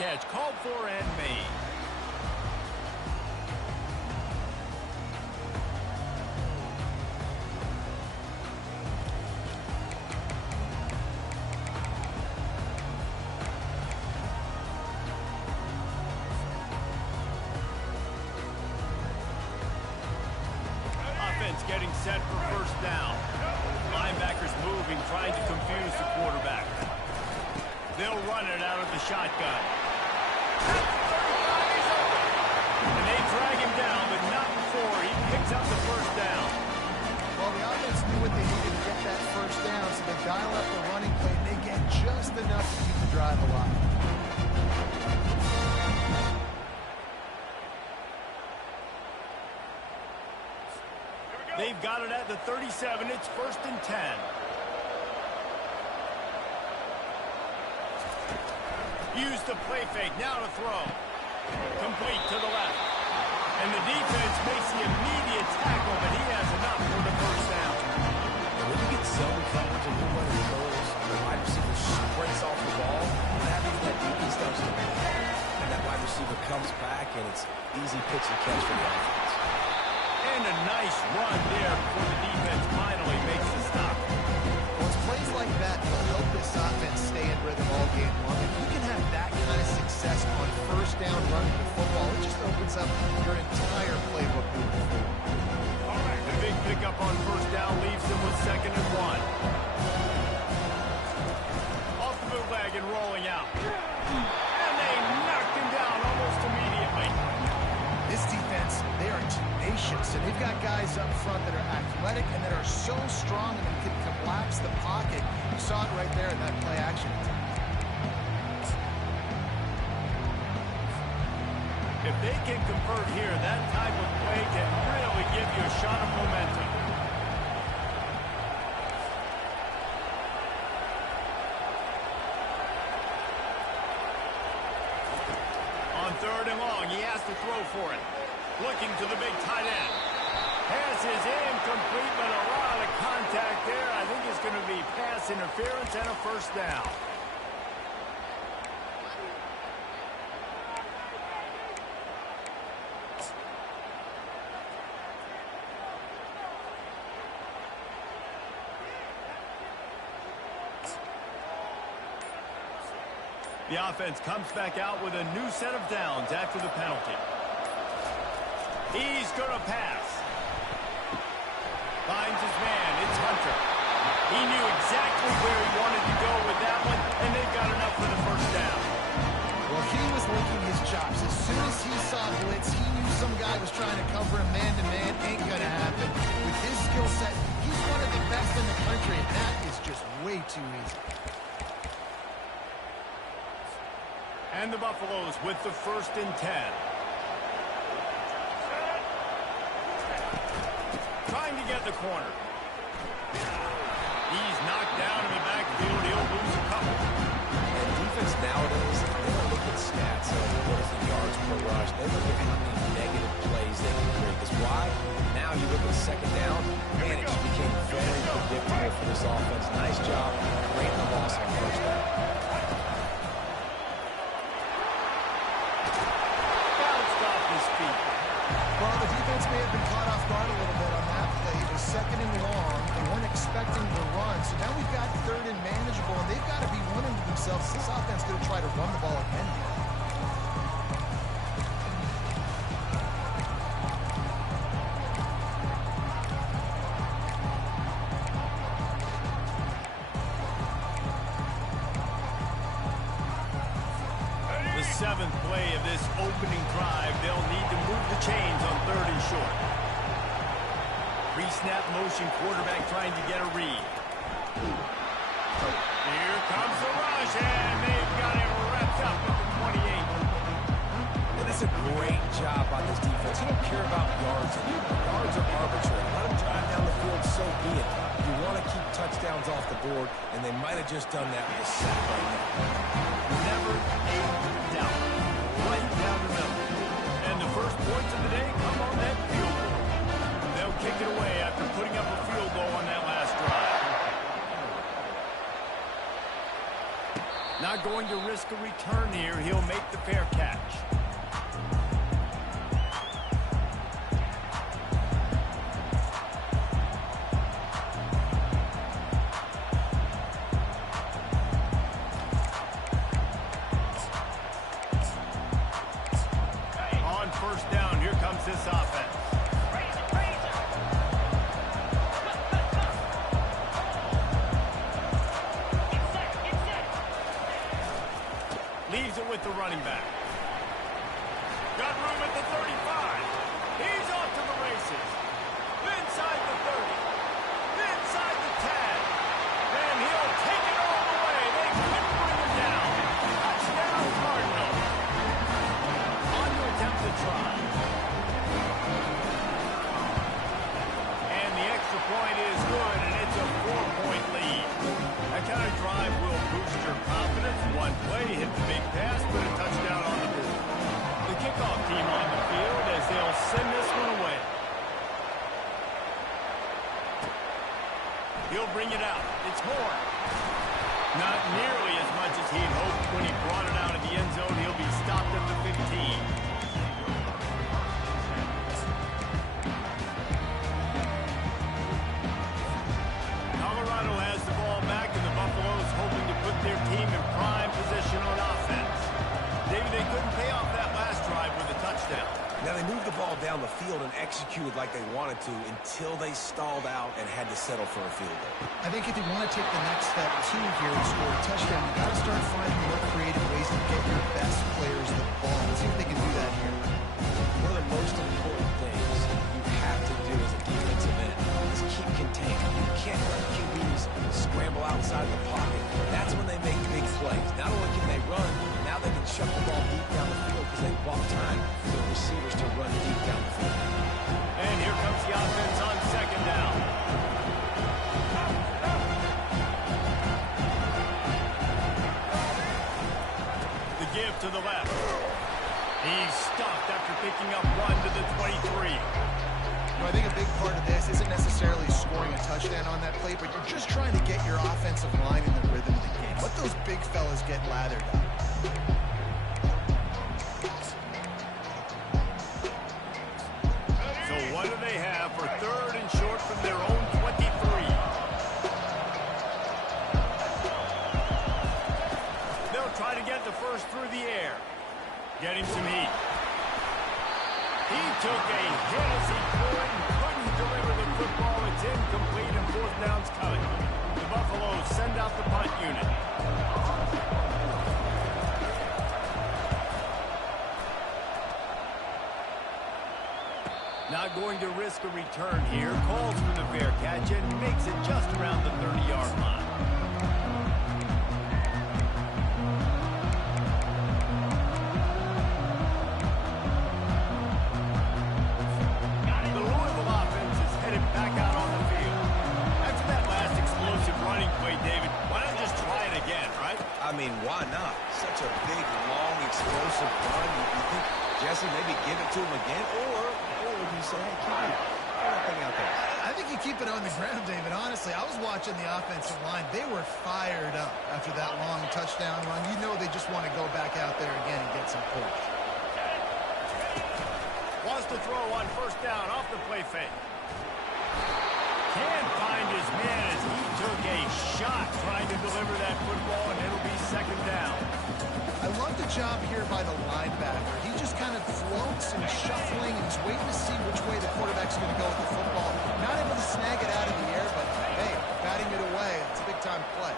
catch called for and made. Offense getting set for first down. Linebackers moving, trying to confuse the quarterback. They'll run it out of the shotgun. And they drag him down, but not before he picks up the first down. Well, the offense knew what they needed to get that first down, so they dial up the running play, and they get just enough to keep the drive alive. They've got it at the 37. It's 1st and 10. Use the play fake. Now to throw. Complete to the left. And the defense makes the immediate tackle, but he has enough for the first down. When you get zone coverage and you're running curls, the wide receiver sprints off the ball. What happens when that DB starts to panic, and that wide receiver comes back, and it's easy pitch and catch for the offense. And a nice run there before the defense finally makes the stop. Well, it's plays like that that help this offense stay in rhythm all game long. If you can have that kind of success on first down running the football, it just opens up your entire playbook moving forward. The big pickup on first down leaves them with 2nd and 1. Off the bootleg and rolling out. And they knocked him down almost immediately. This defense, they are tenacious, and they've got guys up front that are athletic and that are so strong and can collapse the pocket. You saw it right there in that play action. If they can convert here, that type of play can really give you a shot of momentum. On 3rd and long, he has to throw for it. Looking to the big tight end. Pass is incomplete, but a lot of contact there. I think it's going to be pass interference and a first down. The offense comes back out with a new set of downs after the penalty. He's going to pass. Finds his man. It's Hunter. He knew exactly where he wanted to go with that one, and they've got enough for the first down. Well, he was licking his chops. As soon as he saw blitz, he knew some guy was trying to cover him man-to-man. Ain't going to happen. With his skill set, he's one of the best in the country, and that is just way too easy. And the Buffaloes with the 1st and 10. Trying to get the corner. He's knocked down in the backfield. He'll lose a couple. And defense nowadays, they don't look at stats. What is the yards per rush? They look at how many negative plays they can create. Because why? Now you look at 2nd down, man, it just became very predictable for this offense. Nice job creating the loss on first down. Well, the defense may have been caught off guard a little bit on that play. It was 2nd and long. They weren't expecting the run. So now we've got 3rd and manageable, and they've got to be wondering to themselves, is this offense going to try to run the ball again here? The 7th play of this opening drive, they'll need to move the chains on 3rd and short. Pre-snap motion, quarterback trying to get a read. Here comes the rush, and they've got it wrapped up at the 28. And that's a great job by this defense. You don't care about yards anymore. Yards are arbitrary. Let them drive down the field, so be it. You want to keep touchdowns off the board, and they might have just done that with a sack right now. Never a doubt. Right down the middle. And the first points of the day come on that field goal. They'll kick it away after putting up a field goal on that last drive. Not going to risk a return here. He'll make the fair catch. On first down, here comes this offense. Leaves it with the running back. Got room at the 35. He's off to the races. Inside the 30. Inside the 10. And he'll take it all the way. They couldn't bring him down. Touchdown, Cardinals. On to attempt the try. And the extra point is good, and it's a 4-point lead. That kind of drive will boost your confidence. One play, hit the big pass, put a touchdown on the board. The kickoff team on the field as they'll send this one away. He'll bring it out. It's Moore. Not nearly as much as he'd hoped when he brought it out of the end zone. He'll be stopped at the 15. Colorado has the ball back, and the Buffaloes hoping to put their team in prime position on offense. David, they couldn't pay off that last drive with a touchdown. Now, they moved the ball down the field and executed like they wanted to until they stalled out and had to settle for a field goal. I think if you want to take the next step too here and score a touchdown, you got to start finding more creative ways to get your best players the ball. Let's see if they can do that here. One of the most important things you have to do as a defensive end is keep contained. You can't let QBs scramble outside the pocket. That's when they make big plays. Not only can they run, now they can chuck the ball deep down the field because they bought time for the receivers to run deep down the field. And here comes the offense on second down. The give to the left. He's stopped after picking up one to the 23. I think a big part of this isn't necessarily scoring a touchdown on that play, but you're just trying to get your offensive line in the rhythm of the game. Let those big fellas get lathered up. So what do they have for third and short from their own 23? They'll try to get the first through the air. Get him some heat. He took a hit as he could and couldn't deliver the football. It's incomplete and fourth down's coming. The Buffaloes send out the punt unit. Not going to risk a return here. Calls for the fair catch and makes it just around the 30-yard line. The Louisville offense is headed back out on the field. After that last explosive running play, David, why not just try it again, right? I mean, why not? Such a big, long, explosive run. You think, Jesse, maybe give it to him again? Or would you say, hey, keep it, throw that thing out there? I think you keep it on the ground, David. Honestly, I was watching the offensive line. They were fired up after that long touchdown run. You know they just want to go back out there again and get some push. Wants to throw on first down off the play fake. Can't find his man as he took a shot trying to deliver that football, and it'll be second down. I love the job here by the linebacker. He just kind of floats and shuffling and he's waiting to see which way the quarterback's going to go with the football. Not able to snag it out of the air, but hey, batting it away. It's a big-time play.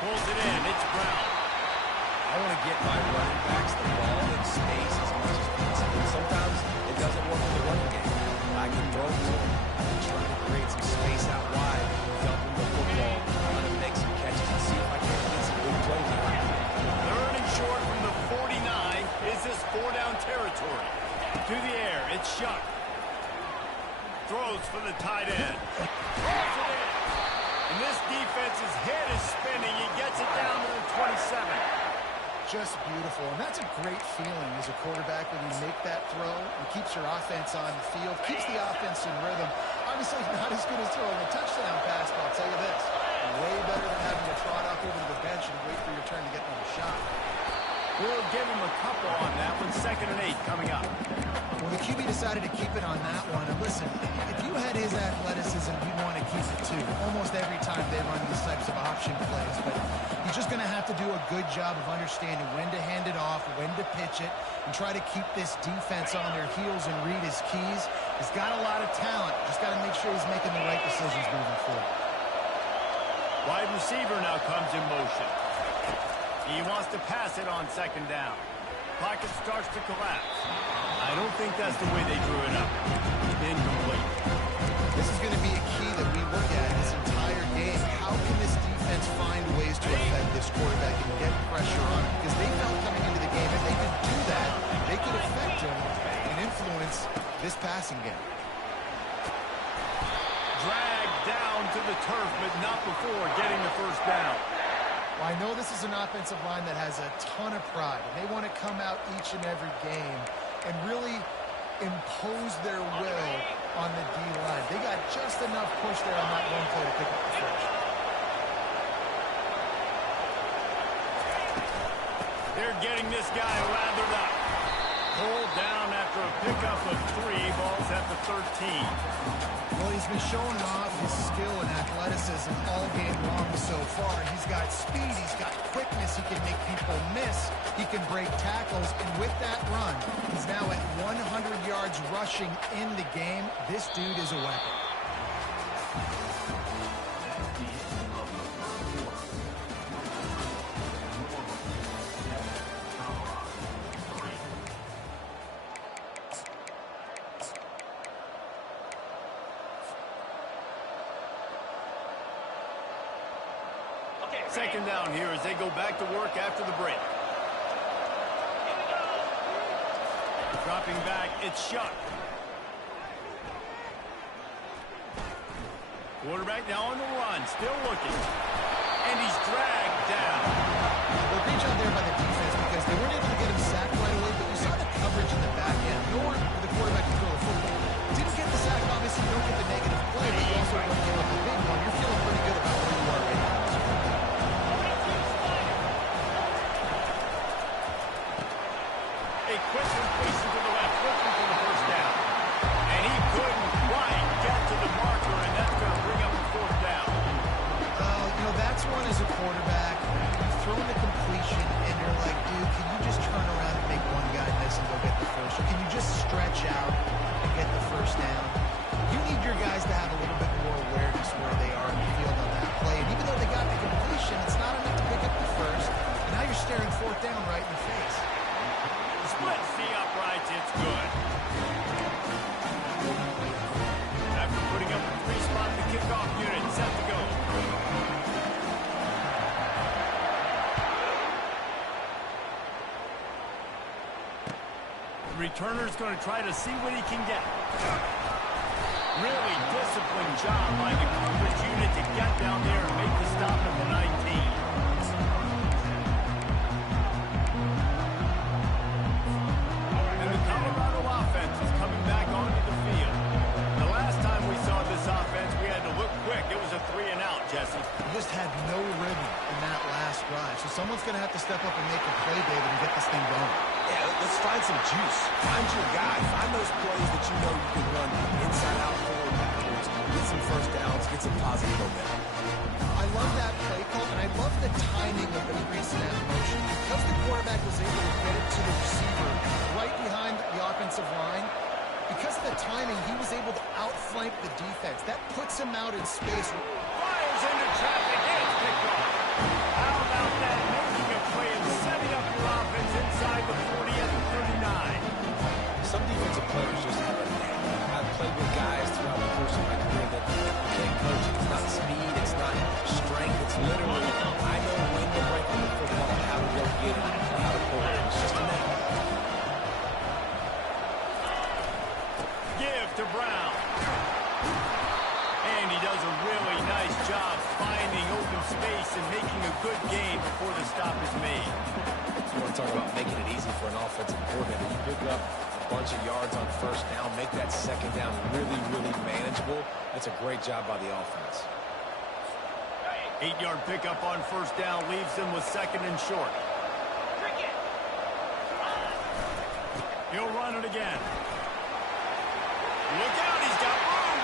Pulls it in. It's Brown. I want to get my running backs the ball in space as much as possible. Sometimes it doesn't work in the running game. I can throw it to him. Try to create some space out wide, dump him the football, try to make some catches and see if I can get some good plays out. Third and short from the 49. Is this four-down territory? To the air. It's Shuck. Throws for the tight end. Throws it in. And this defense's head is spinning. He gets it down to the 27. Just beautiful. And that's a great feeling as a quarterback when you make that throw and keeps your offense on the field, keeps the offense in rhythm. Obviously not as good as throwing a touchdown pass, but I'll tell you this, way better than having to trot off over to the bench and wait 2nd and 8 coming up. Well, the QB decided to keep it on that one. And listen, if you had his athleticism, you'd want to keep it too. Almost every time they run these types of option plays. But he's just going to have to do a good job of understanding when to hand it off, when to pitch it, and try to keep this defense on their heels and read his keys. He's got a lot of talent. Just got to make sure he's making the right decisions moving forward. Wide receiver now comes in motion. He wants to pass it on 2nd down. Pocket starts to collapse. I don't think that's the way they drew it up. Incomplete. This is going to be a key that we look at this entire game. How can this defense find ways to affect this quarterback and get pressure on him? Because they felt coming into the game, if they could do that, they could affect him and influence this passing game. Dragged down to the turf, but not before getting the 1st down. Well, I know this is an offensive line that has a ton of pride, and they want to come out each and every game and really impose their will on the D-line. They got just enough push there on that one play to pick up the first. They're getting this guy lathered up. Pulled down after a pickup of 3, balls at the 13. Well, he's been showing off his skill and athleticism all game long so far. He's got speed, he's got quickness, he can make people miss, he can break tackles, and with that run, he's now at 100 yards rushing in the game. This dude is a weapon. Second down here as they go back to work after the break. Dropping back, it's Shuck. Quarterback now on the run, still looking. And he's dragged down. Well, great job there by the defense because they weren't able to get him sacked right away, but you saw the coverage in the back end. Nor for the quarterback to throw the football. Didn't get the sack, obviously you don't get the negative play, but you also don't give up the big one. You're feeling pretty good about where you are right now. A quick completion to the left, looking for the 1st down. And he couldn't quite get to the marker, and that's going to bring up the 4th down. You know, that's one as a quarterback. You've thrown the completion, and you're like, dude, can you just turn around and make one guy miss and go get the first? Or can you just stretch out and get the 1st down? You need your guys to have a little bit more awareness where they are in the field on that play. And even though they got the completion, it's not enough to pick up the 1st. And now you're staring 4th down right in the face. Splits the uprights, it's good. After putting up a 3-spot, the kickoff unit set to go. The returner's going to try to see what he can get. Really disciplined job by the coverage unit to get down there and make the stop at the 19. Just had no rhythm in that last drive. So someone's going to have to step up and make a play, David, and get this thing going. Yeah, let's find some juice. Find your guy. Find those plays that you know you can run inside out, forward, backwards. Get some 1st downs. Get some positive momentum. I love that play call, and I love the timing of the pre-snap motion. Because the quarterback was able to get it to the receiver right behind the offensive line, because of the timing, he was able to outflank the defense. That puts him out in space. Fires into traffic, it's picked off. How about that? Making a play and setting up your offense inside the 40 at the 39. Some defensive players just have a knack. I've played with guys throughout the course of my career that can't coach. It's not speed, it's not strength. It's literally, I know when to break on the football, how to go get it, how to pull it. It's just a knack. Give to Brown. And he does a really nice job finding open space and making a good gain before the stop is made. You want to talk about making it easy for an offensive coordinator. You pick up a bunch of yards on 1st down, make that 2nd down really, really manageable. That's a great job by the offense. 8-yard pickup on 1st down leaves them with 2nd and short. He'll run it again. Look out, he's got room.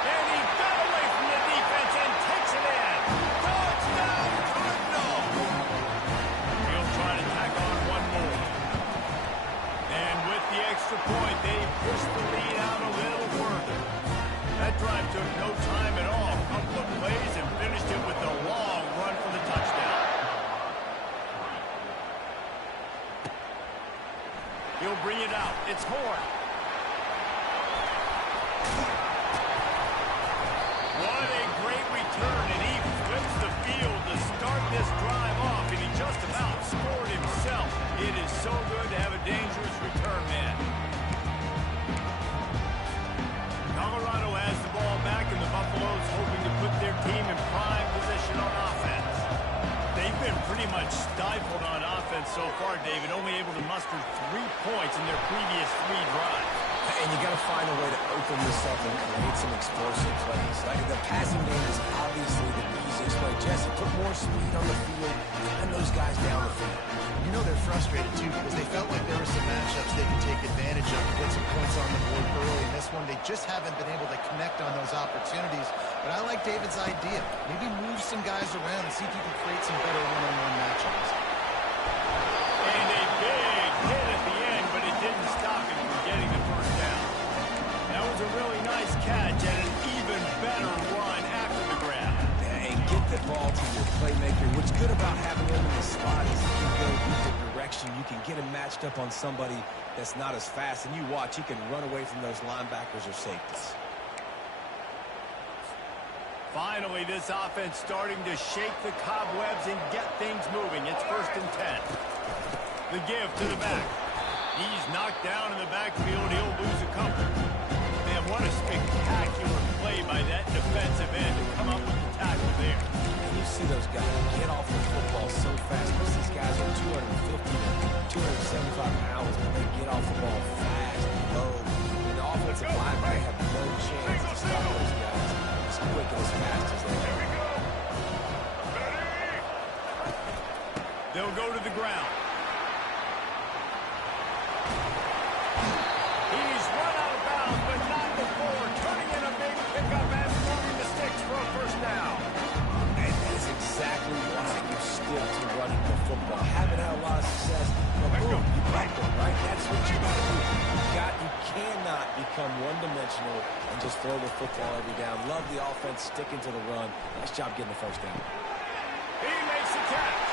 And he got away from the defense and takes it in. Touchdown, Cardinal. He'll try to tack on one more. And with the extra point, they push the lead out a little further. That drive took no time at all. A couple of plays and finished it with a long run for the touchdown. He'll bring it out. It's Horn. What a great return, and he flips the field to start this drive off, and he just about scored himself. It is so good to have a dangerous return man. Colorado has the ball back, and the Buffaloes hoping to put their team in prime position on offense. They've been pretty much stifled on offense so far, David, only able to muster 3 points in their previous 3 drives. And you got to find a way to open this up and create some explosive plays. Like the passing game is obviously the easiest way. Jesse, put more speed on the field and those guys down the field. You know they're frustrated, too, because they felt like there were some matchups they could take advantage of and get some points on the board early. In this one, they just haven't been able to connect on those opportunities. But I like David's idea. Maybe move some guys around and see if you can create some better one-on-one matchups. And a big hit at the end, but it didn't stop him from getting the first down. That was a really nice catch and an even better run after the grab. Yeah, and get the ball to your playmaker. What's good about having him in the spot is he can go either direction. You can get him matched up on somebody that's not as fast, and you watch, he can run away from those linebackers or safeties. Finally, this offense starting to shake the cobwebs and get things moving. It's 1st and 10. The give to the back. He's knocked down in the backfield. He'll lose a couple. Man, what a spectacular play by that defensive end to come up with the tackle there. And you see those guys get off the football so fast. Most of these guys are 250 to 275 pounds, but they get off the ball fast, low. And the offensive line, they have no chance to stop those guys as quick and as fast as they are. They'll go to the ground. He's run out of bounds, but not before turning in a big pickup and moving the sticks for a first down. And that is exactly why you stick to running the football. Haven't had a lot of success, but boom, you back them, right? That's what you got to do. You cannot become one-dimensional and just throw the football every down. Love the offense sticking to the run. Nice job getting the first down. He makes the catch.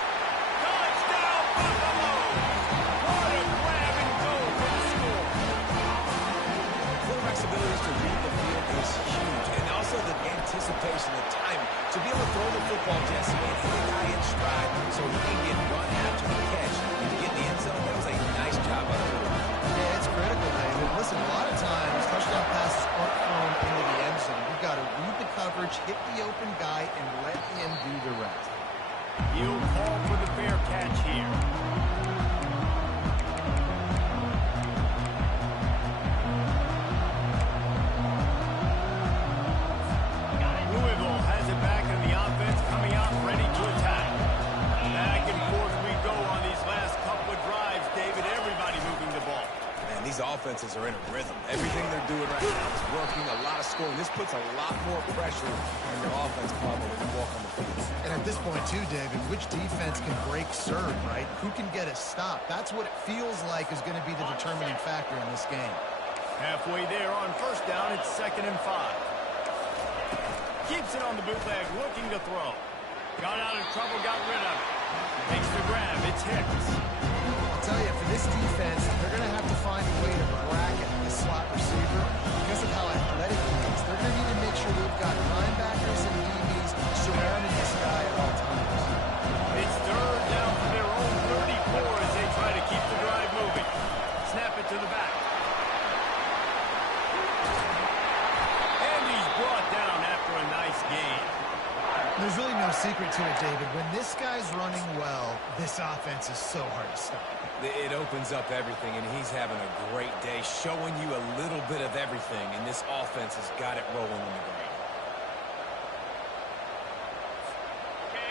Touchdown, Buffalo! What a grab and go for the score. Quarterback's ability to read the field is huge. And also the anticipation, the time to be able to throw the football, Jesse, and hit the guy in stride so he can get run after the catch. And to get in the end zone, that was a nice job by the quarterback. Yeah, it's critical, David. Listen, a lot of times, touchdown passes aren't thrown into the end zone. You've got to read the coverage, hit the open guy, and let him do the rest. He'll call for the fair catch here. Louisville has it back in the offense, coming out ready to attack. Back and forth we go on these last couple of drives, David. Everybody moving the ball. Man, these offenses are in a rhythm. Everything they're doing right now is working, a lot of scoring. This puts a lot more pressure on your offense probably when you walk on the field. And at this point, too, David, which defense can break serve, right? Who can get a stop? That's what it feels like is going to be the determining factor in this game. Halfway there on first down, it's 2nd and 5. Keeps it on the bootleg, looking to throw. Got out of trouble, got rid of it. Makes the grab, it's Hicks. I'll tell you, for this defense, they're going to have to find a way to bracket the slot receiver because of how athletic he is. They're going to need to make sure they've got linebackers and DBs surrounding this guy at all times. It's 3rd down for their own 34 as they try to keep the drive moving. Snap it to the back. And he's brought down after a nice gain. There's really no secret to it, David. When this guy's running well, this offense is so hard to stop. It opens up everything, and he's having a great day, showing you a little bit of everything, and this offense has got it rolling on the ground.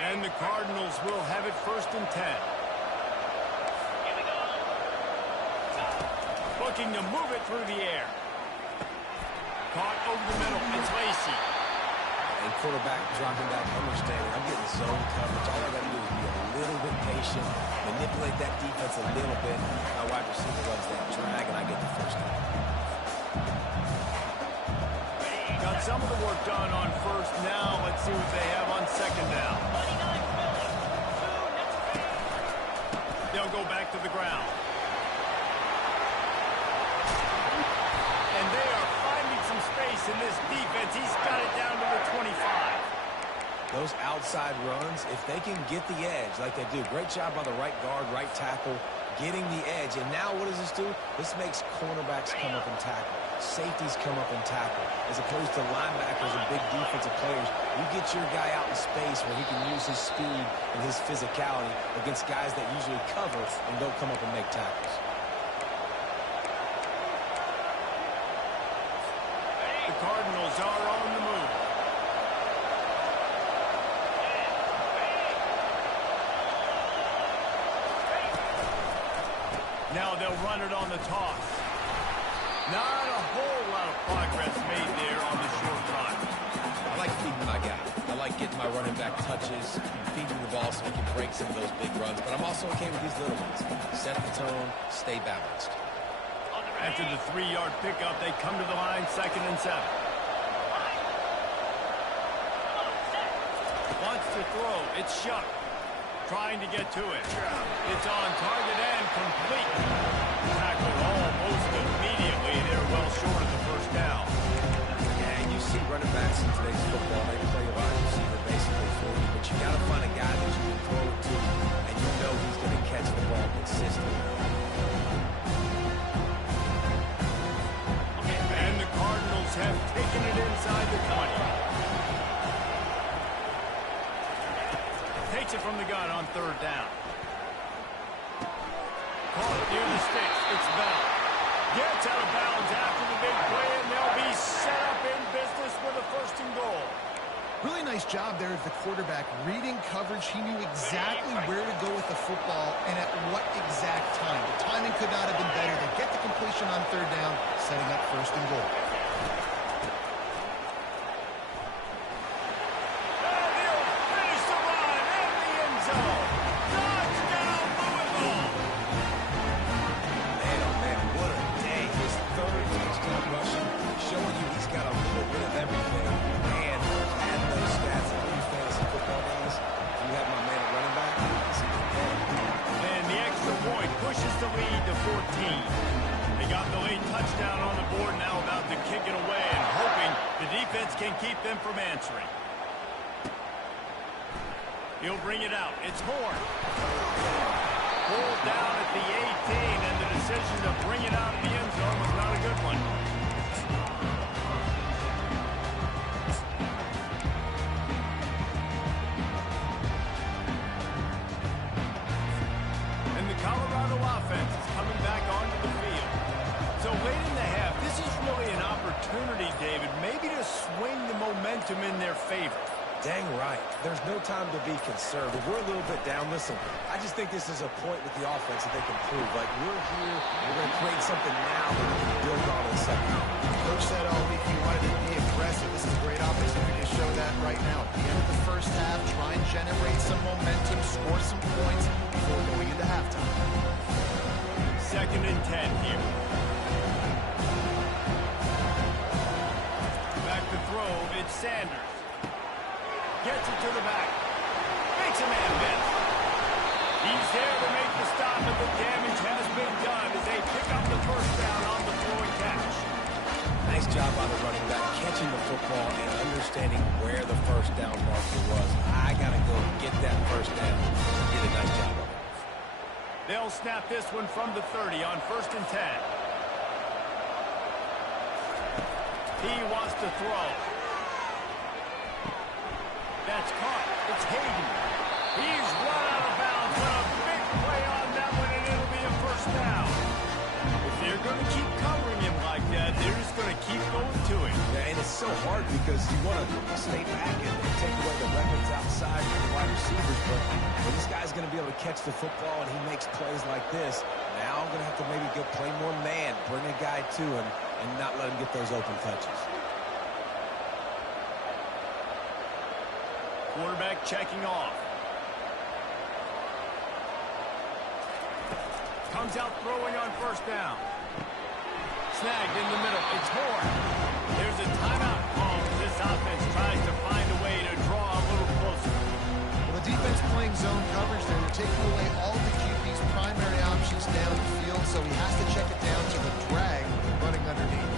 And the Cardinals will have it 1st and 10. looking to move it through the air. Caught over the middle. It's Lacy. And quarterback dropping back, understanding I'm getting zone coverage. All I got to do is be a little bit patient, manipulate that defense a little bit. My wide receiver runs that drag, and I get the first down. Got some of the work done on first. Now let's see what they have on second down. They'll go back to the ground. And they are finding some space in this defense. He's got it down to the 25. Those outside runs, if they can get the edge like they do, great job by the right guard, right tackle, getting the edge. And now what does this do? This makes cornerbacks come up and tackle. Safeties come up and tackle. As opposed to linebackers and big defensive players, you get your guy out in space where he can use his speed and his physicality against guys that usually cover and don't come up and make tackles. The Cardinals are on the move. Now they'll run it on the toss. Not a whole lot of progress made there on the short run. I like feeding my guy. I like getting my running back touches, feeding the ball so he can break some of those big runs. But I'm also okay with these little ones. Set the tone, stay balanced. After the 3-yard pickup, they come to the line, 2nd and 7. Wants to throw. It's Shuck. Trying to get to it. It's on target and complete. Tackled almost immediately. They're well short of the first down. Yeah, and you see running backs in today's football, they play a wide receiver basically for you, but you got to find a guy that you can throw it to, and you know he's going to catch the ball consistently. And the Cardinals have taken it inside the 20. Takes it from the gun on 3rd down. Caught near the sticks. It's Bell. Gets out of bounds after the big play, and they'll be set up in business with a 1st and goal. Really nice job there of the quarterback. Reading coverage, he knew exactly where to go with the football and at what exact time. The timing could not have been better. They get the completion on 3rd down, setting up 1st and goal. Can keep them from answering. He'll bring it out. It's Horn. Pulled down at the 18, and the decision to bring it out of the end zone was not a good one. And the Colorado offense is coming back onto the field. So late in the half, this is really an opportunity, David, maybe to swing the momentum in their favor. Dang right. There's no time to be conservative. We're a little bit down. Listen, I just think this is a point with the offense that they can prove. Like, we're here, we're going to create something now that we can build on in the second half. Coach said all week he wanted to be aggressive. This is a great opportunity to show that right now. At the end of the first half, try and generate some momentum, score some points before going into halftime. 2nd and 10 here. Back to throw, it's Sanders. Gets it to the back. Makes a man miss. He's there to make the stop, but the damage has been done as they pick up the 1st down on the throw and catch. Nice job by the running back, catching the football and understanding where the 1st down marker was. I got to go get that 1st down. He did a nice job of it. They'll snap this one from the 30 on 1st and 10. He wants to throw. That's caught. It's Hayden. He's run out of bounds. A big play on that one, and it'll be a 1st down. If they're going to keep covering him like that, they're just going to keep going to him. Yeah, and it's so hard because you want to stay back and take away the weapons outside from the wide receivers, but when this guy's going to be able to catch the football and he makes plays like this, Now I'm going to have to maybe go play more man, bring a guy to him, and not let him get those open touches. Quarterback checking off. Comes out throwing on first down. Snagged in the middle. It's Horn. There's a timeout call. This offense tries to find a way to draw a little closer. Well, the defense playing zone coverage there. They're taking away all the QB's primary options down the field, so he has to check it down to the drag running underneath.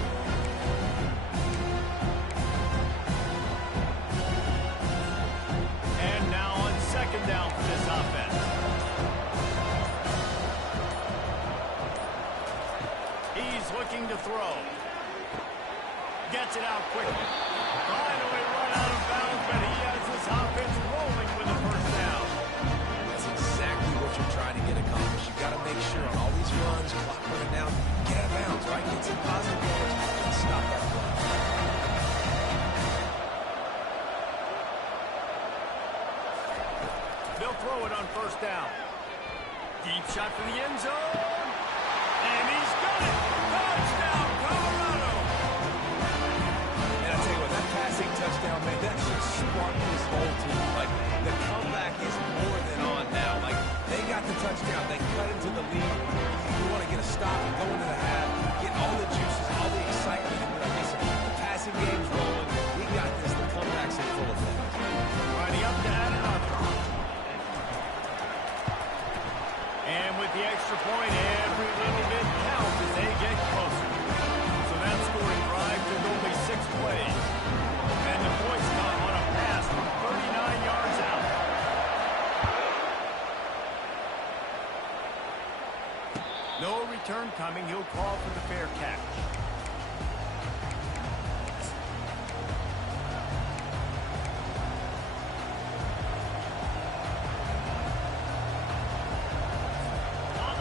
And now on second down for this offense. He's looking to throw. Gets it out quickly. Finally run out of bounds, but he has this offense rolling with a first down. That's exactly what you're trying to get accomplished. You've got to make sure on all these runs, clock running down, get out of bounds, right? Get some positive yards and stop that run. They'll throw it on first down. Deep shot for the end zone. And he's got it. Touchdown, Colorado. And I tell you what, that passing touchdown, man, that should spark this whole team. Like, the comeback is more than on now. Like, they got the touchdown. They cut into the lead. You want to get a stop and go into the half, get all the juices, all the excitement. And like listen, the passing game's rolling. We got this. The comeback's in full effect. Riding up to add another. And with the extra point, every little bit counts as they get closer. So that scoring drive took only 6 plays. And the points come on a pass from 39 yards out. No return coming. He'll call for the fair catch.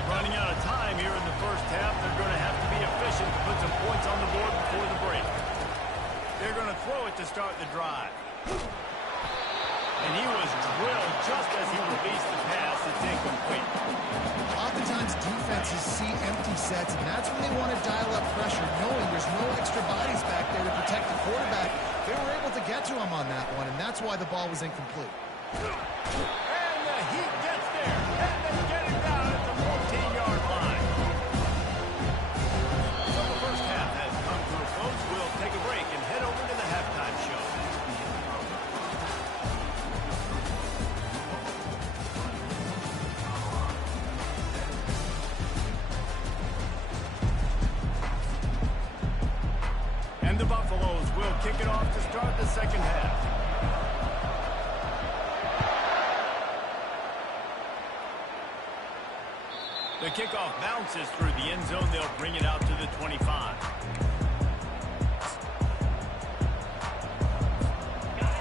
Running out of time here in the first half. They're going to have to be efficient to put some points on the board before the break. They're going to throw it to start the drive. And he was drilled just as he released the pass. It's incomplete. Oftentimes defenses see empty sets, and that's when they want to dial up pressure, knowing there's no extra bodies back there to protect the quarterback. They were able to get to him on that one, and that's why the ball was incomplete. And the Heat gets there. And they get it down at the 14-yard line. So the first half has come to a close. We'll take a break and head over to the halftime show. And the Buffaloes will kick it off to start the second half. The kickoff bounces through the end zone. They'll bring it out to the 25.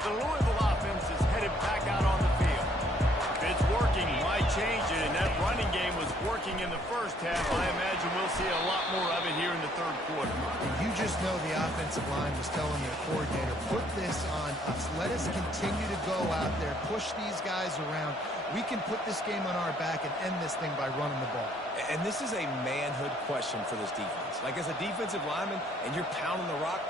The Louisville offense is headed back out on the field. If it's working, might change it, and that running game was working in the first half. I imagine we'll see a lot more of it here in the third quarter. You just know the offensive line was telling the coordinator, put this on us. Let us continue to go out there, push these guys around. We can put this game on our back and end this thing by running the ball. And this is a manhood question for this defense. Like, as a defensive lineman, and you're pounding the rock,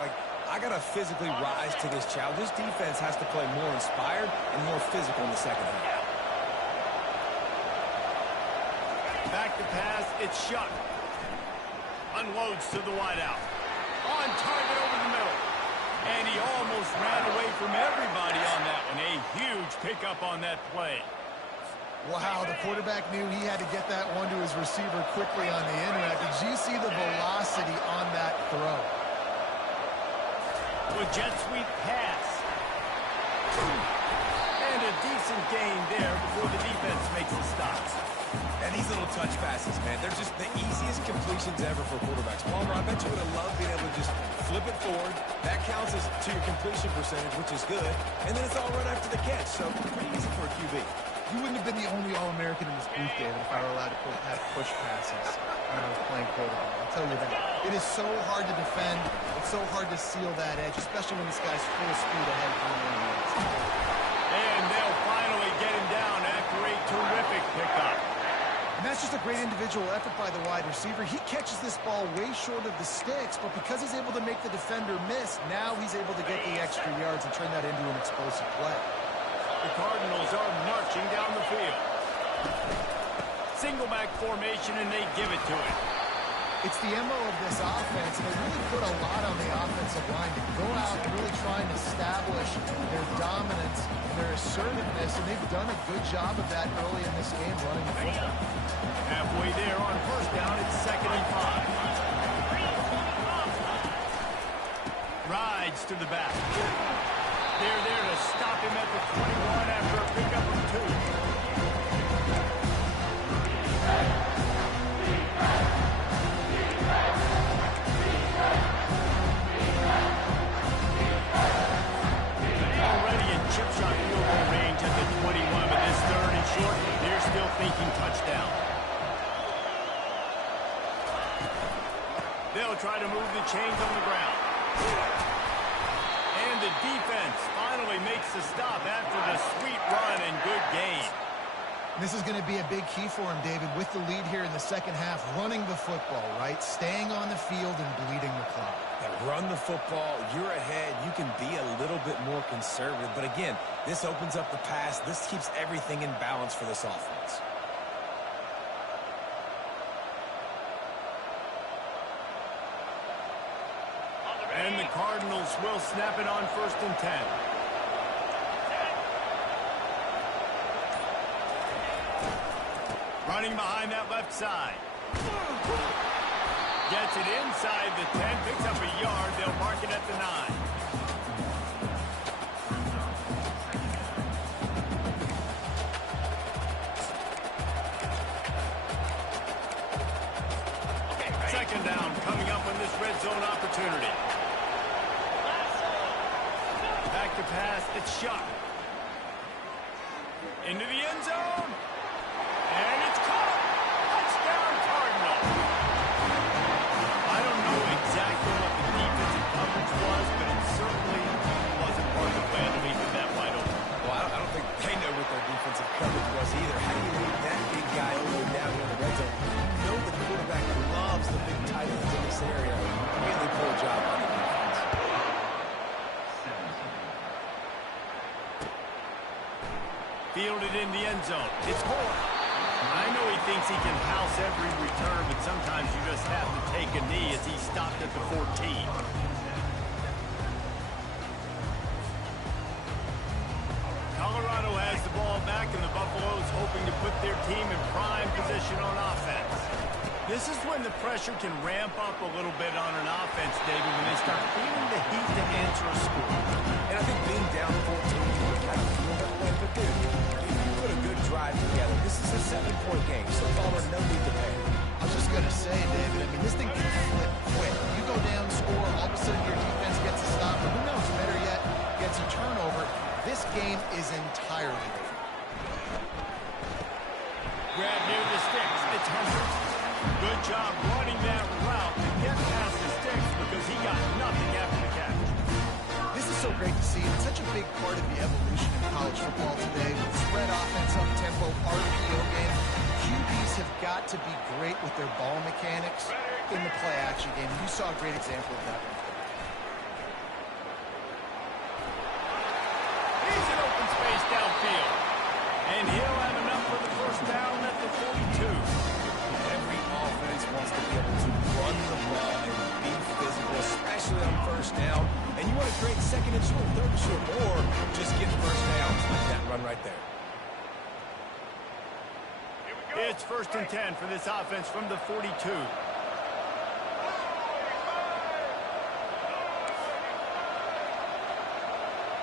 like, I got to physically rise to this challenge. This defense has to play more inspired and more physical in the second half. Back to pass, it's Shuck. Unloads to the wideout. On target over the middle. And he almost ran away from everybody on that one. A huge pickup on that play. Wow, the quarterback knew he had to get that one to his receiver quickly on the in route. Did you see the velocity on that throw? A jet sweep pass. And a decent gain there before the defense makes the stops. And these little touch passes, man, they're just the easiest completions ever for quarterbacks. Palmer, I bet you would have loved being able to just flip it forward. That counts as to your completion percentage, which is good. And then it's all right after the catch, so pretty easy for a QB. You wouldn't have been the only All-American in this booth, David, if I were allowed to have push passes when I was playing quarterback. I'll tell you that. It is so hard to defend. It's so hard to seal that edge, especially when this guy's full speed ahead from the Indians. And they'll finally get him down after a terrific pickup. And that's just a great individual effort by the wide receiver. He catches this ball way short of the sticks, but because he's able to make the defender miss, now he's able to get the extra yards and turn that into an explosive play. The Cardinals are marching down the field. Single back formation, and they give it to him. It's the MO of this offense, and they really put a lot on the offensive line to go out and really try and establish their dominance and their assertiveness, and they've done a good job of that early in this game running the football. Halfway there on first down, it's 2nd and 5. Rides to the back. They're there to stop him at the 21 after a pickup of 2. Chip shot field goal range at the 21, but this 3rd and short, they're still thinking touchdown. They'll try to move the chains on the ground. And the defense finally makes the stop after the sweet run and good gain. This is going to be a big key for him, David, with the lead here in the second half, running the football, right? Staying on the field and bleeding the clock. Yeah, run the football, you're ahead, you can be a little bit more conservative. But again, this opens up the pass. This keeps everything in balance for this offense. And the Cardinals will snap it on 1st and 10. Running behind that left side. Gets it inside the 10, picks up a yard. They'll mark it at the 9. Second down coming up on this red zone opportunity. Back to pass, it's shot. Into the end zone. And it's caught. Touchdown, Cardinal. I don't know exactly what the defensive coverage was, but it certainly wasn't part of the plan to leave it that wide open. Well, I don't think they know what their defensive coverage was either. How do you leave that big guy over down here in the red zone? You know the quarterback loves the big tight ends in this area. Really poor job on the defense. Fielded in the end zone. It's Horn. I know he thinks he can house every return, but sometimes you just have to take a knee as he stopped at the 14. Colorado has the ball back, and the Buffaloes hoping to put their team in prime position on offense. This is when the pressure can ramp up a little bit on an offense, David, when they start feeling the heat to answer a score. And I think being down 14, you kind of feel that way, but dude, if you put a good drive together, this is a 7-point game, so Palmer, no need to pay. I was just going to say, David, I mean, this thing can flip quick. You go down, score, all of a sudden your defense gets a stop, or who knows, better yet, gets a turnover. This game is entirely different. Grab near the sticks. It's Hunter. Good job running that route to get past the sticks because he got nothing after the catch. This is so great to see. It's such a big part of the evolution in college football today with spread offense, up-tempo, RPO game. QBs have got to be great with their ball mechanics in the play-action game. You saw a great example of that. He's in open space downfield. And he'll have enough for the first down at the 42. Every offense wants to be able to run the ball and be physical, especially on first down. And you want to create 2nd and short, 3rd and short, or just get first downs like that run right there. It's 1st and 10 for this offense from the 42.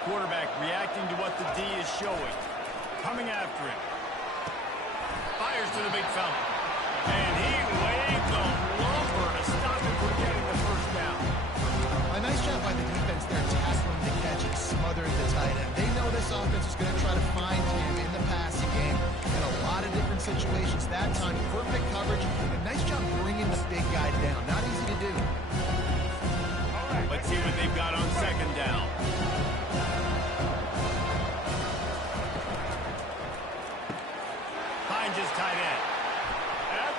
Quarterback reacting to what the D is showing. Coming after him. Fires to the big fella. And he laid the lumber to stop him from getting the first down. A nice job by the defense there tackling the catch and smothering the tight end. They know this offense is going to try to find him in the passing game in a lot of different situations. That time, perfect coverage. And nice job bringing the big guy down. Not easy to do. Let's see what they've got on 2nd down. Finds his tight end. At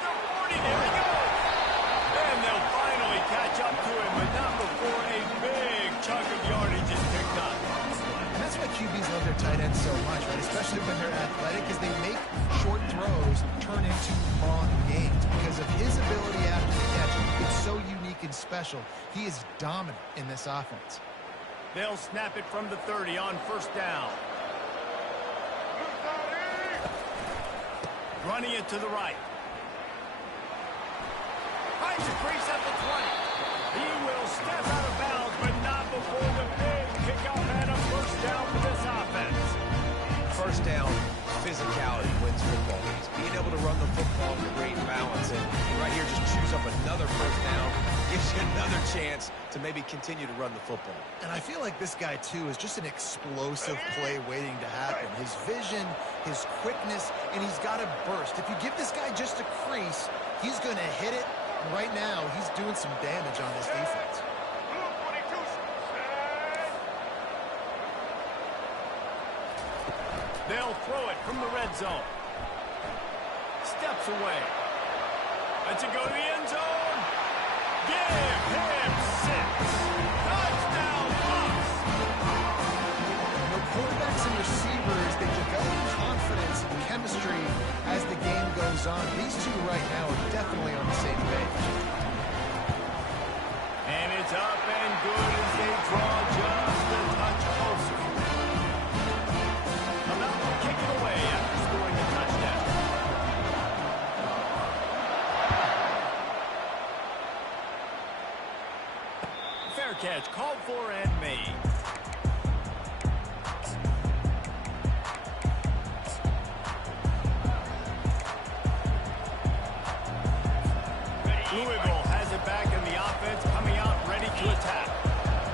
special. He is dominant in this offense. They'll snap it from the 30 on first down. Running it to the right. Finds a crease at the 20. He will step out of bounds, but not before the big kickoff and a first down for this offense. First down, physicality wins football games. Being able to run the football, create balance, and right here just choose up another first down, gives you another chance to maybe continue to run the football. And I feel like this guy, too, is just an explosive play waiting to happen. His vision, his quickness, and he's got a burst. If you give this guy just a crease, he's going to hit it. And right now, he's doing some damage on this defense. They'll throw it from the red zone. Steps away. Lets it go to the end zone. Give him 6. Touchdown, Bucs. Quarterbacks and receivers, they develop confidence and chemistry as the game goes on. These two right now are definitely on the same page. And it's up and good as they draw just a touch closer. About to kick it away after scoring a touchdown. Fair catch called for and made. Louisville has it back in the offense, coming out ready to attack.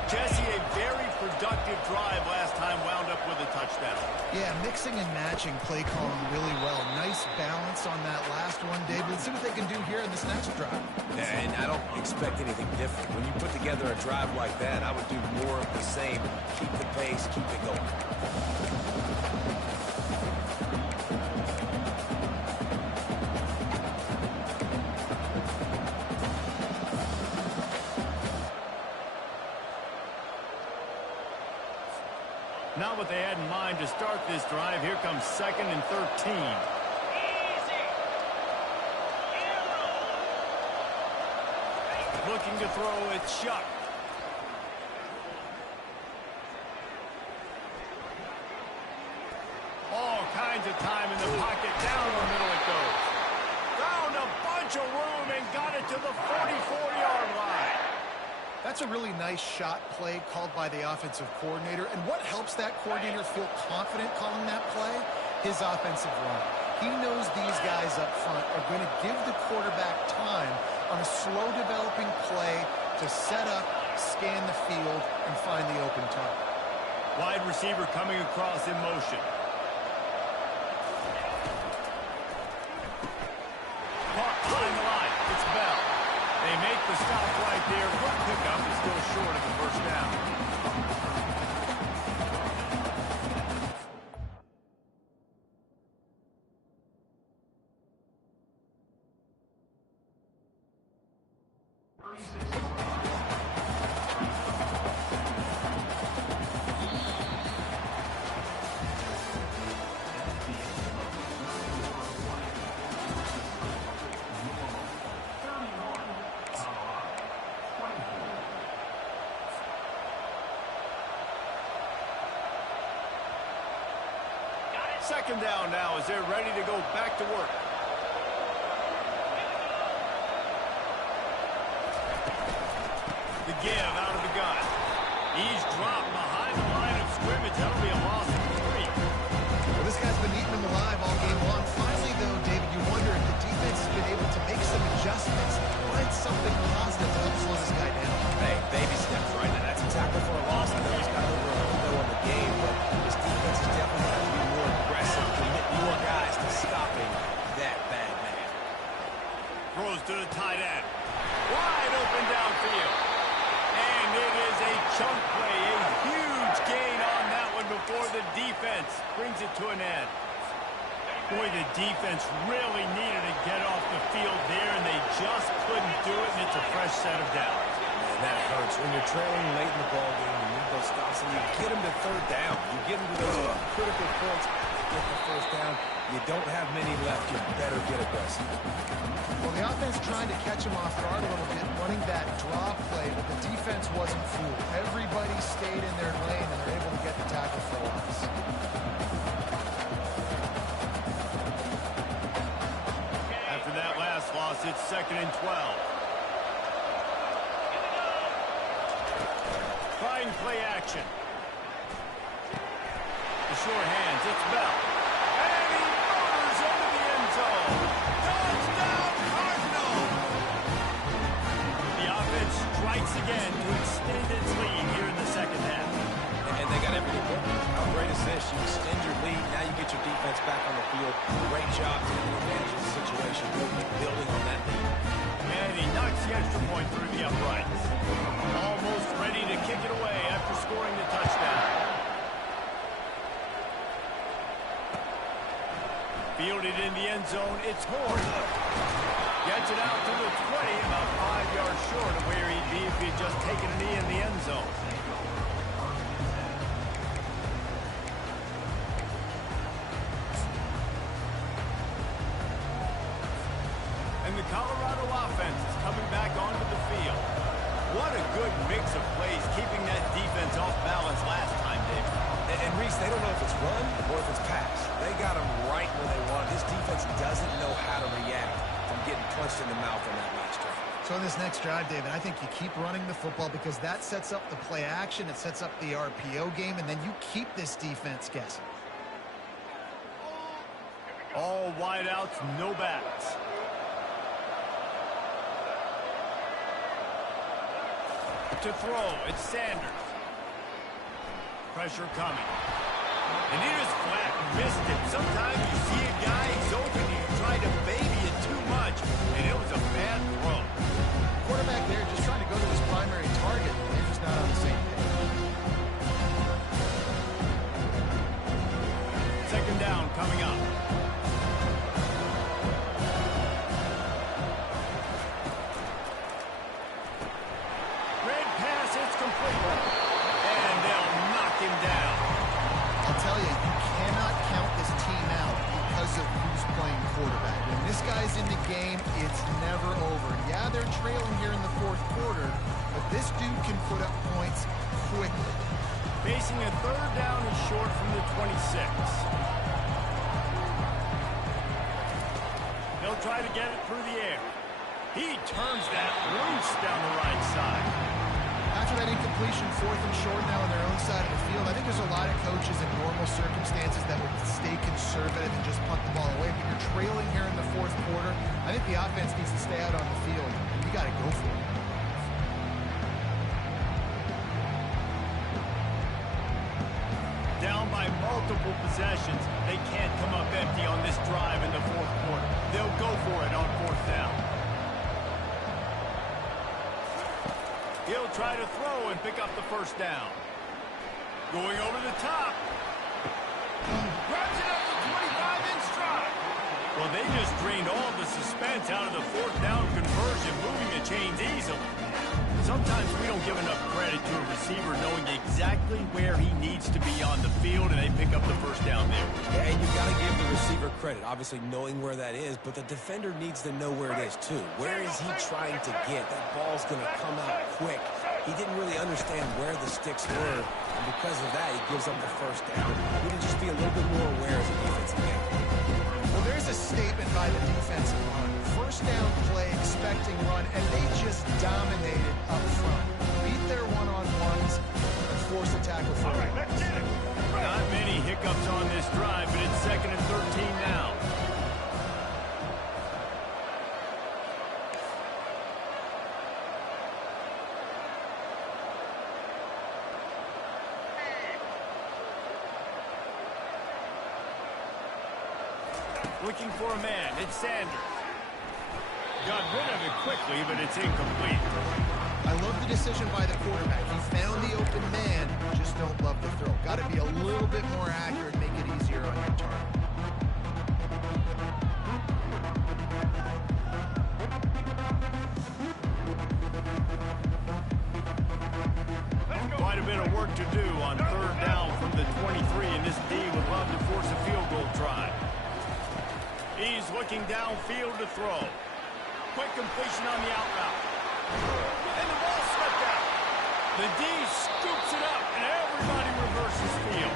Jesse, a very productive drive last time, wound up with a touchdown. Yeah, mixing and matching play calling really well. Nice balance on that last one, Dave. Let's see what they can do here in this next drive. Yeah, and I don't expect anything different. When you put together a drive like that, I would do more of the same. Keep the pace, keep it going. Not what they had in mind to start this drive. Here comes 2nd and 13. Looking to throw, it's Shuck. All kinds of time in the pocket. Down the middle it goes. Found a bunch of room and got it to the 44-yard line. That's a really nice shot play called by the offensive coordinator. And what helps that coordinator feel confident calling that play? His offensive line. He knows these guys up front are going to give the quarterback time on a slow-developing play to set up, scan the field, and find the open target. Wide receiver coming across in motion. Caught behind the line. It's Bell. They make the stop right there. Quick pickup is still short of the first down. Second down now as they're ready to go back to work. The give out of the gun. He's dropped behind the line of scrimmage. That'll be a loss of 3. Well, this guy's been eating them alive all game long. Finally, though, David, you wonder if the defense has been able to make some adjustments, find something positive to help slow this guy down. Hey, baby steps right now. That's a tackle for a loss. I know he's got over a window on the game, but this defense is definitely going to be more aggressive, commit more guys to stopping that bad man. Throws to the tight end. Wide open downfield. And it is a chunk play, a huge gain on that one before the defense brings it to an end. Boy, the defense really needed to get off the field there, and they just couldn't do it, and it's a fresh set of downs. Man, that hurts. When you're trailing late in the ballgame, you need those stops, and you get them to third down. You get them to those critical points, get the first down. You don't have many left. You better get aggressive. Well, the offense trying to catch him off guard a little bit, running that draw play, but the defense wasn't fooled. Everybody stayed in their lane, and they're able to get the tackle for loss. After that last loss, it's 2nd and 12. Trying play action. The short hands, it's Bell. And he motors into the end zone. Touchdown, Cardinal! The offense strikes again to extend its lead here in the second half. And they got everything working. How great is this? You extend your lead, now you get your defense back on the field. Great job taking advantage of the situation, building on that lead. And he knocks the extra point through the uprights. Almost ready to kick it away after scoring the touchdown. Fielded in the end zone, it's Horn. Gets it out to the 20, about 5 yards short of where he'd be if he'd just taken a knee in the end zone. And the Colorado offense is coming back onto the field. What a good mix of plays, keeping that defense off balance last time, David. And Reese, they don't know if it's run or if it's pass. They got him right where they want. This defense doesn't know how to react from getting punched in the mouth on that last drive. So in this next drive, David, I think you keep running the football because that sets up the play action, it sets up the RPO game, and then you keep this defense guessing. All wideouts, no backs. To throw, it's Sanders. Pressure coming. And he just flat missed it. Sometimes you see a guy, he's open, you try to baby it too much, and it was a bad throw. Quarterback there just trying to go to his primary target. They're just not on the same page. 2nd down coming up. Red pass, it's complete. And they'll knock him down. I'll tell you, you cannot count this team out because of who's playing quarterback. When this guy's in the game, it's never over. Yeah, they're trailing here in the 4th quarter, but this dude can put up points quickly. Facing a 3rd down and short from the 26. He'll try to get it through the air. He turns that loose down the right side. After that incompletion, 4th and short now on their own side of the field, I think there's a lot of coaches in normal circumstances that would stay conservative and just punt the ball away. But you're trailing here in the 4th quarter. I think the offense needs to stay out on the field. You got to go for it. Down by multiple possessions, they can't come up empty on this drive in the 4th quarter. They'll go for it on 4th down. He'll try to throw and pick up the 1st down. Going over the top. Grabs it up to 25 in stride. Well, they just drained all the suspense out of the 4th down conversion, moving the chains easily. Sometimes we don't give enough credit to a receiver knowing exactly where he needs to be on the field, and they pick up the 1st down there. Yeah, and you got to give the receiver credit, obviously knowing where that is, but the defender needs to know where it is too. Where is he trying to get? That ball's going to come out quick. He didn't really understand where the sticks were, and because of that, he gives up the 1st down. We need to just be a little bit more aware as a defensive game. Well, there's a statement by the defensive line. 1st down play, expecting run, and they just dominated up front. Beat their one-on-ones and force a tackle for it. Not many hiccups on this drive, but it's 2nd and 13 now. Looking for a man, it's Sanders. Got rid of it quickly, but it's incomplete. I love the decision by the quarterback. He found the open man, just don't love the throw. Got to be a little bit more accurate, make it easier on your target. Quite a bit of work to do on 3rd down from the 23, and this D would love to force a field goal try. He's looking downfield to throw. Quick completion on the out route. And the ball slipped out. The D scoops it up, and everybody reverses field.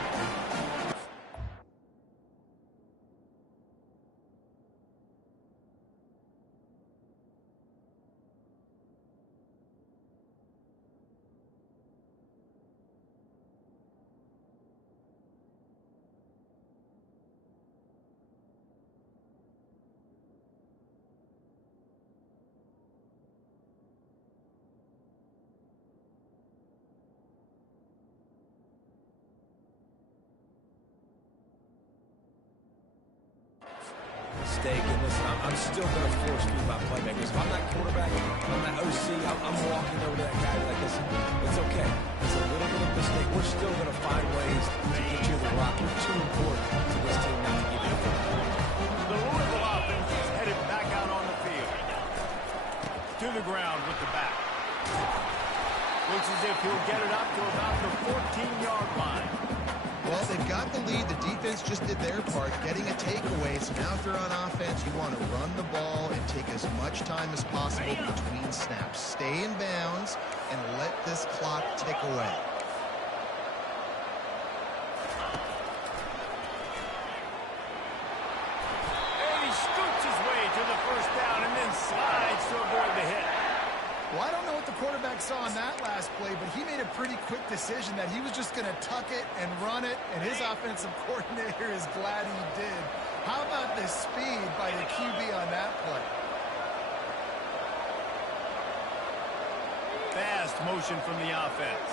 Mistake, and listen, I'm still going to force feed my playmakers. If I'm that quarterback, if I'm that OC, I'm walking over to that guy like, listen, it's okay. It's a little bit of a mistake. We're still going to find ways to get you the rock. You're too important to this team not to give you the football. The Louisville offense is headed back out on the field. To the ground with the back. Looks as if he'll get it up to about the 14-yard line. Well, they've got the lead. The defense just did their part, getting a takeaway. So now if they're on offense, you want to run the ball and take as much time as possible between snaps. Stay in bounds and let this clock tick away. And he scoots his way to the first down and then slides to avoid the hit. Well, I don't know what the quarterback saw on that last play, but he made a pretty quick decision that he was just going to tuck it and run it, and his offensive coordinator is glad he did. How about the speed by the QB on that play? Fast motion from the offense.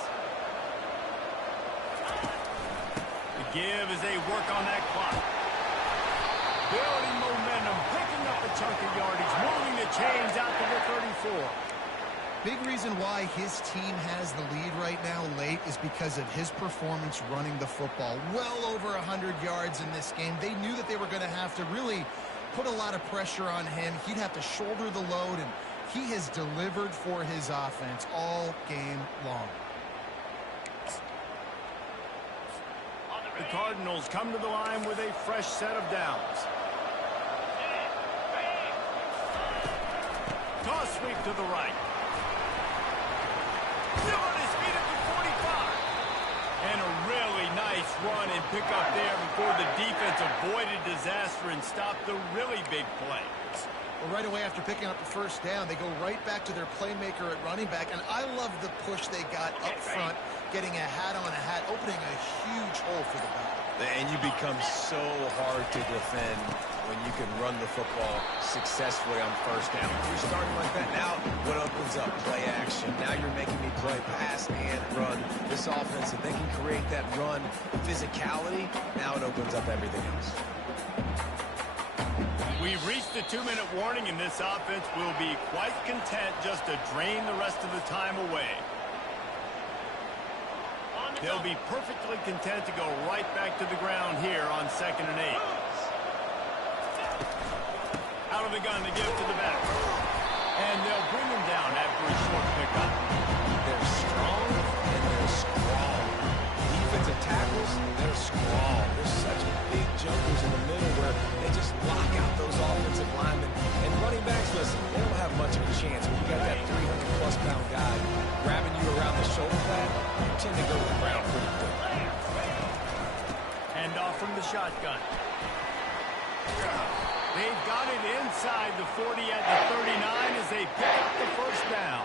The give as they work on that clock. Building momentum, picking up a chunk of yardage, moving the chains out to the 34. Big reason why his team has the lead right now late is because of his performance running the football. Well over 100 yards in this game. They knew that they were going to have to really put a lot of pressure on him. He'd have to shoulder the load, and he has delivered for his offense all game long. The Cardinals come to the line with a fresh set of downs. Toss sweep to the right. Still on his feet at the 45. And a really nice run and pick up there before the defense avoided disaster and stopped the really big play. Well, right away after picking up the first down, they go right back to their playmaker at running back. And I love the push they got up front, getting a hat on a hat, opening a huge hole for the back. And you become so hard to defend when you can run the football successfully on first down. You're starting like that now. What opens up? Play action. Now you're making me play pass and run. This offense, if they can create that run physicality, now it opens up everything else. We've reached the 2-minute warning, and this offense will be quite content just to drain the rest of the time away. They'll be perfectly content to go right back to the ground here on 2nd and 8. Out of the gun to give to the back. And they'll bring him down after a short pickup. They're strong and they're strong. Defensive tackles, they're strong. They're such big jumpers in the middle where they just block out those offensive linemen. And running backs, listen, they don't have much of a chance. When you got that 300-plus pound guy grabbing you around the shoulder pad, you tend to go to the ground pretty quick. Hand off from the shotgun. They've got it inside the 40 at the 39 as they pick up the first down.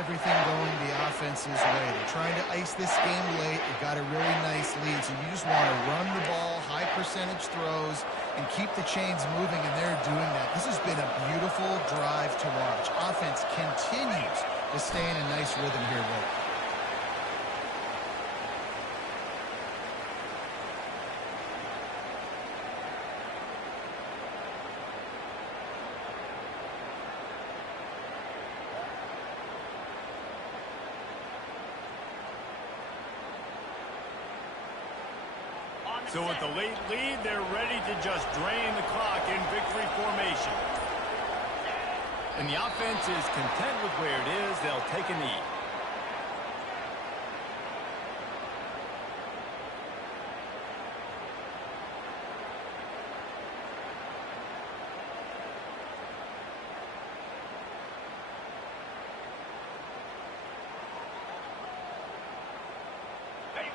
Everything going the offense's way. They're trying to ice this game late. They've got a really nice lead, so you just want to run the ball, high percentage throws, and keep the chains moving, and they're doing that. This has been a beautiful drive to watch. Offense continues to stay in a nice rhythm here late. So with the late lead, they're ready to just drain the clock in victory formation. And the offense is content with where it is. They'll take a knee.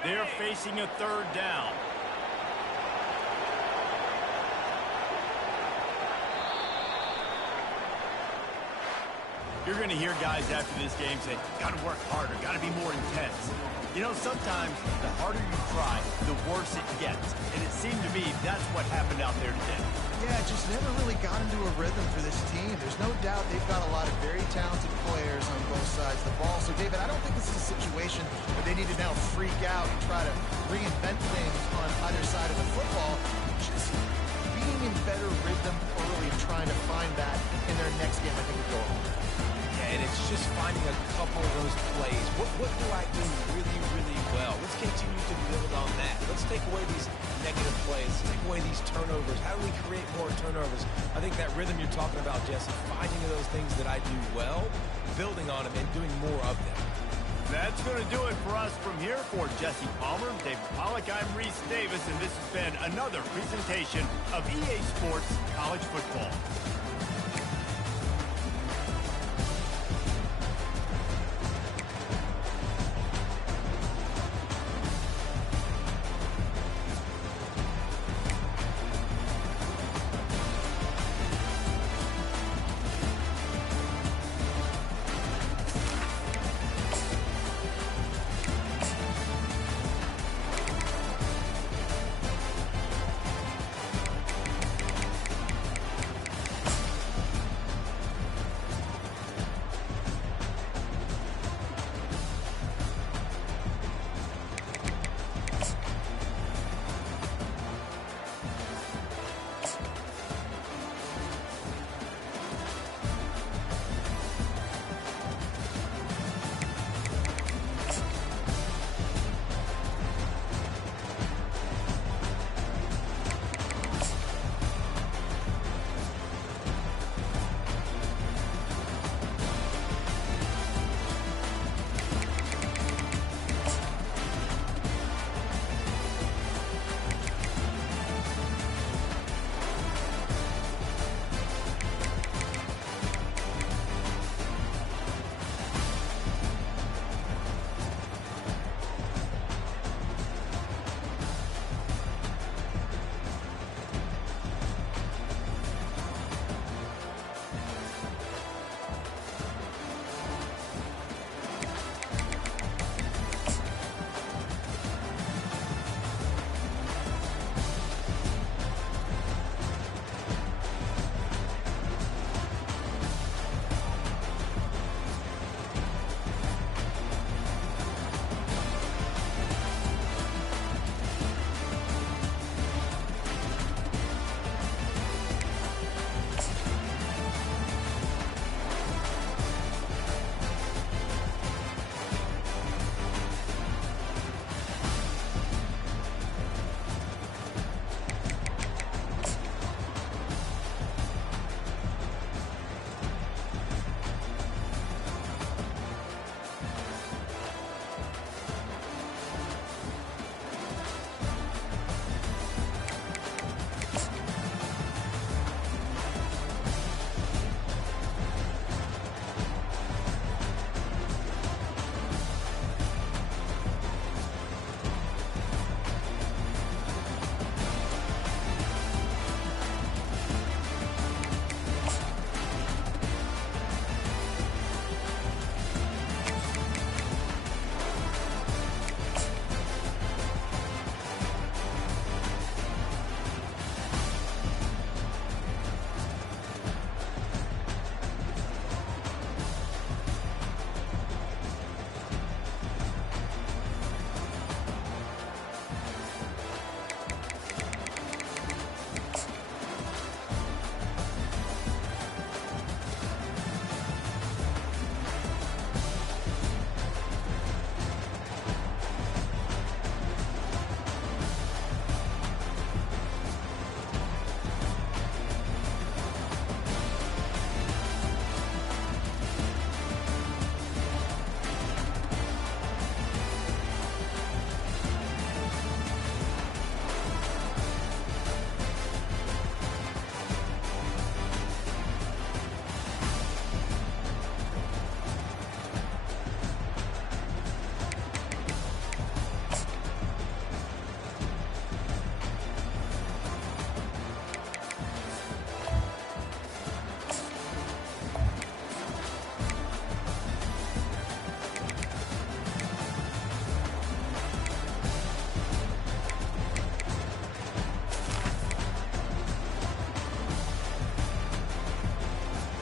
They're facing a third down. You're going to hear guys after this game say, got to work harder, got to be more intense. You know, sometimes the harder you try, the worse it gets. And it seemed to me that's what happened out there today. Yeah, just never really got into a rhythm for this team. There's no doubt they've got a lot of very talented players on both sides of the ball. So, David, I don't think this is a situation where they need to now freak out and try to reinvent things on either side of the football. Just being in better rhythm early and trying to find that in their next game, I think would go a long way. And it's just finding a couple of those plays. What do I do really, really well? Let's continue to build on that. Let's take away these negative plays. Let's take away these turnovers. How do we create more turnovers? I think that rhythm you're talking about, Jesse, finding those things that I do well, building on them, and doing more of them. That's going to do it for us from here. For Jesse Palmer, David Pollack, I'm Reese Davis, and this has been another presentation of EA Sports College Football.